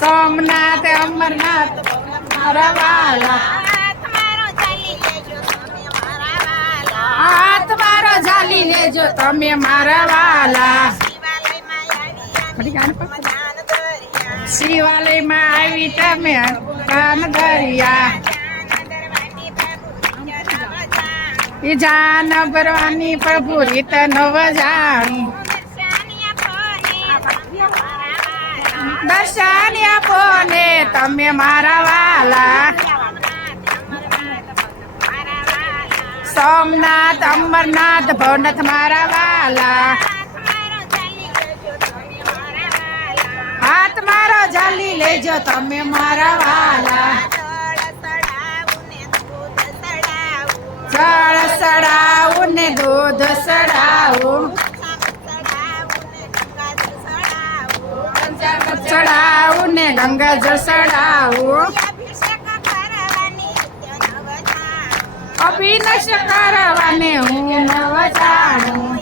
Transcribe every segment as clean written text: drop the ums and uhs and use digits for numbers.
સોમનાથ અમરનાથ મારા વાલા, હાથ મારો ઝાલી લેજો તમે મારા વાલા. શિવાલયમાં આવી તમે કાન દરિયા, જાન ભરવાની પ્રભુ રીત નવ જાણી. દર્શન આપો ને તમે મારા વાલા, સોમનાથ અમરનાથ ભવનાથ મારા વાલા. હાથ મારો ઝાલી લેજો તમે મારા વાલા, જળ સડાવું ને દૂધ સડાવું, ચડાવું ને ગંગા જળ સડાવું. અભિનશ કરવાને હું નવ જાણું,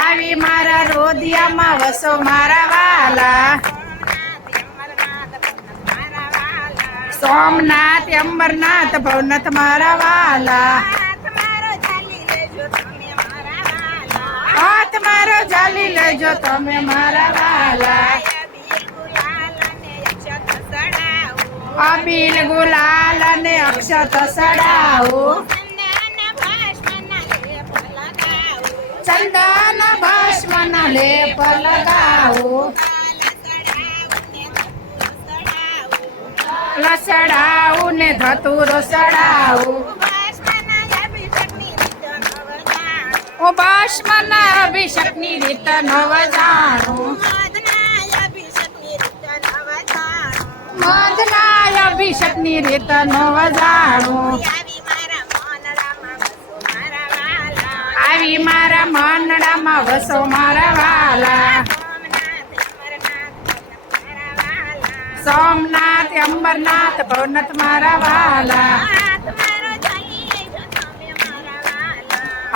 આવી મારા રોદિયામાં વસો મારા વાલા. સોમનાથ અમરનાથ ભવનાથ મારા વાલા, હાથ મારો ઝાલી લેજો તમે મારા વાલા. અબીલ ગુલાલ અને અક્ષત સડાવો, ચંદન ભસ્મ ના લેપ લગાવો, લસડાવું ને ધતુરો સડાવું. ઓ ભસ્મ ના અભિષેક ની રીત નવ જાણું, મધના અભિષેક ની રીત નવ જાણું. આવી મારા મનડામાં વસો મારા વાલા, સોમનાથ અમરનાથ ભવનાથ મારા વાલા.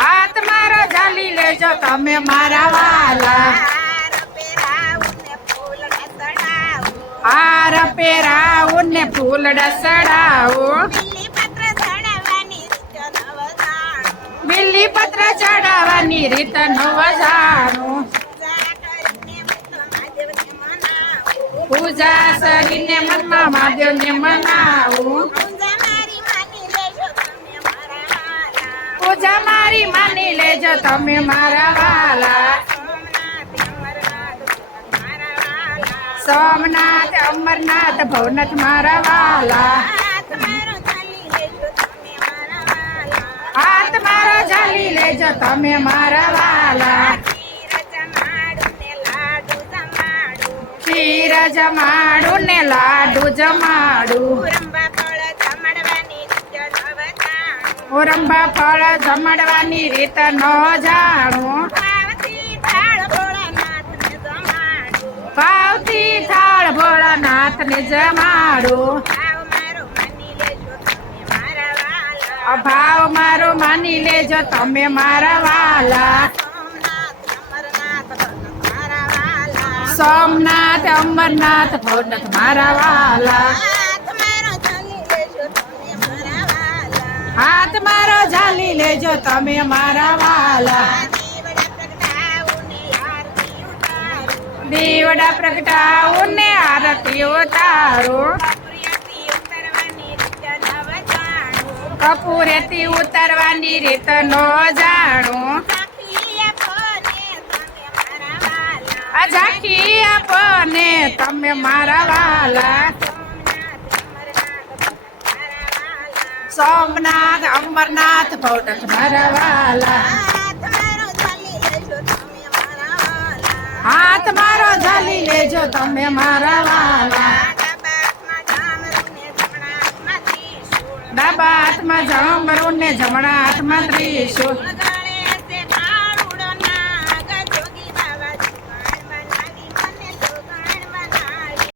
હાથ મારો ઝાલી લેજો તમે મારા વાલા, હાર પહેરાવું ને ફૂલ ડસડાવું. બિલ્લી પત્ર ચડાવવાની રીત નવ જાણું, પૂજા કરીને મનમાં મહાદેવને મનાવું. પૂજા મારી માની લેજો તમે મારા વાલા, સોમનાથ અમરનાથ ભવનાથ મારા વાલા. હાથ મારો ઝાલી લેજો તમે મારા વાલા, ખીર જમાડું ને લાડુ જમાડું. રંભા ફળ જમાડવાની રીત ન જાણું, ભાવથી થાળ ભોળાનાથ ને જમાડું. અભાવ મારો માની લેજો તમે મારા વાલા, સોમનાથ અમરનાથ ભવનાથ મારા વાલા. હાથ મારો ઝાલી લેજો તમે મારા વાલા, દીવડા પ્રગટાવું ને આરતી ઉતારું. કપૂરેથી ઉતારવાની રીત નો જાણું, ઝાંખી આપો ને તમે મારા વાલા. સોમનાથ અમરનાથ ભવનાથ મારા વાલા, હાથ મારો ઝાલી લેજો તમે મારા વાલા. ડાબા હાથમાં જમરૂ ને જમણા હાથમાં ત્રિશૂળ,